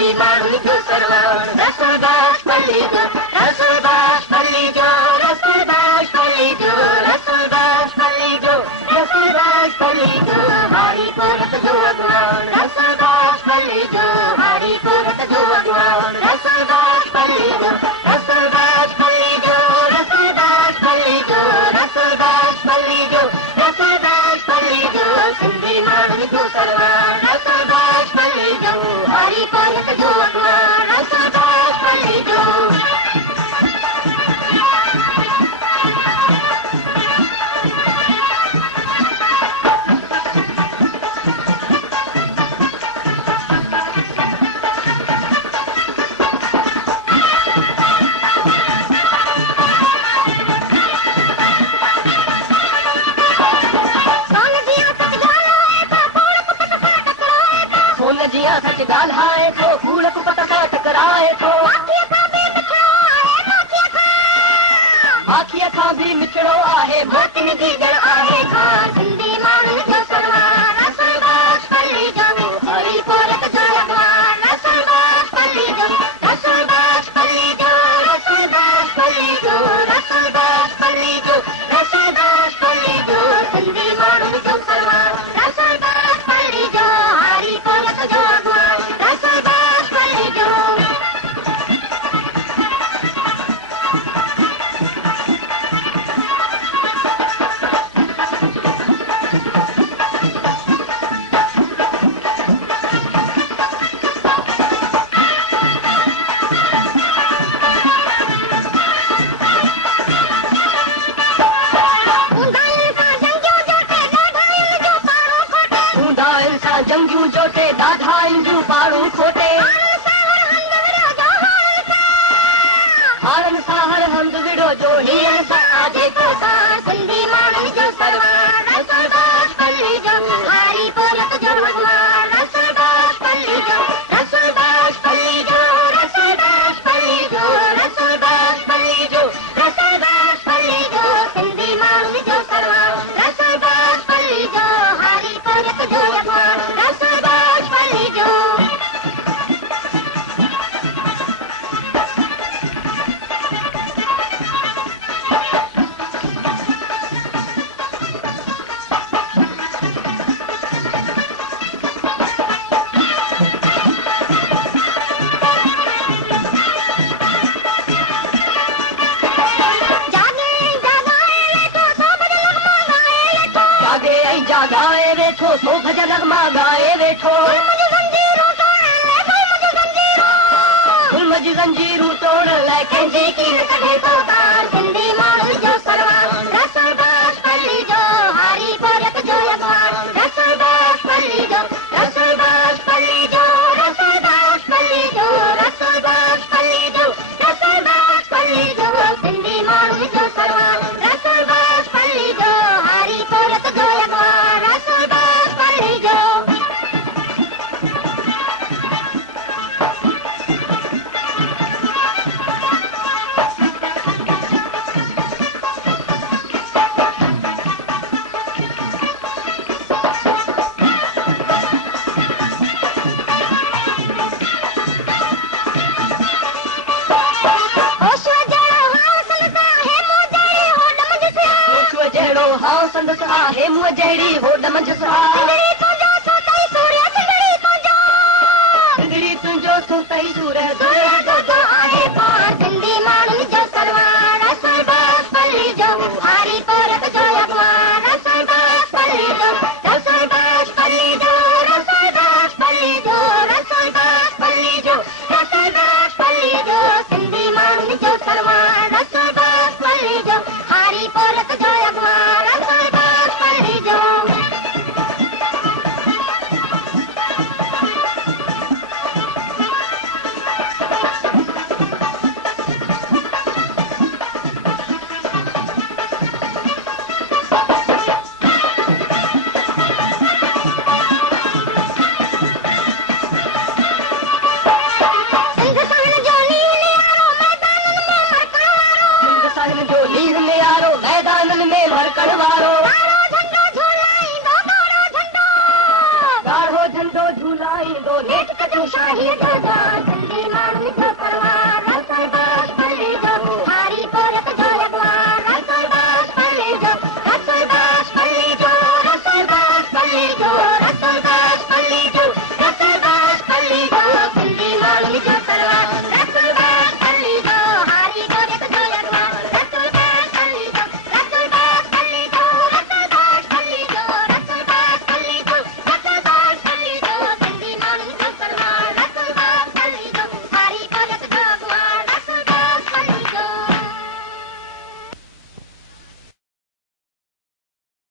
सिंधी माण्हुनि जो सरवार रसूलदास पल्ली जो रसूलदास पल्ली जो रसूलदास पल्ली जो रसूलदास पल्ली जो रसूलदास पल्ली जो हरी कोरत जो अगवान रसूलदास पल्ली जो हरी कोरत जो अगवान रसूलदास पल्ली जो रसूलदास पल्ली जो रसूलदास पल्ली जो रसूलदास पल्ली जो रसूलदास पल्ली जो सिंधी माण्हुनि जो सरवार रसूलदास पल्ली जो हरी कोरत जो अगवान रसूलदास पल्ली जो सच ॻाल्हाए थो फूल कुपत सां टकराए थो आखीअ खां बि मिठड़ो आहे मोतियुनि जी ॼण आहे सिंधी माण्हुनि जो सरवार रसूलदास पल्ली जो हरी कोरत जो अगवान रसूलदास पल्ली जो रसूलदास पल्ली जो रसूलदास पल्ली जो रसूलदास पल्ली जो रसूलदास पल्ली जो सिंधी माण्हुनि जो सरवार रसूलदास पल्ली जो हरी कोरत जो अगवान रसूलदास पल्ली जो जंगियूं जोटे ॾाढा इंजू पारूं खोटे हारनि सां हर हंधि विड़ो जो हीअं सां आजे कोता सिंधी माण्हुनि जो सरवार रसूलदास पल्ली जो हरी कोरत जो अगवान रसूलदास पल्ली जो रसूलदास पल्ली जो रसूलदास पल्ली जो रसूलदास पल्ली जो रसूलदास पल्ली जो सिंधी माण्हुनि जो सरवार रसूलदास पल्ली जो हरी कोरत जो अगवान रसूलदास पल्ली जो जागाए वेठो सो भजन मां गाए वेठो गुलम जी जंजीरूं तोड़ लाइ कंहिंजी कीन कढे थो तार सिंधी माण्हुनि जो सरवार रसूलदास पल्ली जो हरी कोरत जो अगवान रसूलदास पल्ली जो रसूलदास पल्ली जो रसूलदास पल्ली जो रसूलदास पल्ली जो रसूलदास पल्ली जो सिंधी माण्हुनि जो सरवार रसूलदास पल्ली जो हरी कोरत जो अगवान रसूलदास पल्ली जो हाँ संदस आहे मुँह जहिड़ी होड मंझस सिंधड़ी तुंहिंजो सुतई सूरत आहे सिंधी माण्हुनि जो सरवार रसूलदास पल्ली जो हरी कोरत जो अगवान रसूलदास पल्ली जो रसूलदास पल्ली जो रसूलदास पल्ली जो रसूलदास पल्ली जो रसूलदास पल्ली जो सिंधी माण्हुनि जो सरवार रसूलदास पल्ली जो हरी कोरत जो अगवान रसूलदास पल्ली जो सिंध एक कदम शाही दादा, जल्दी मार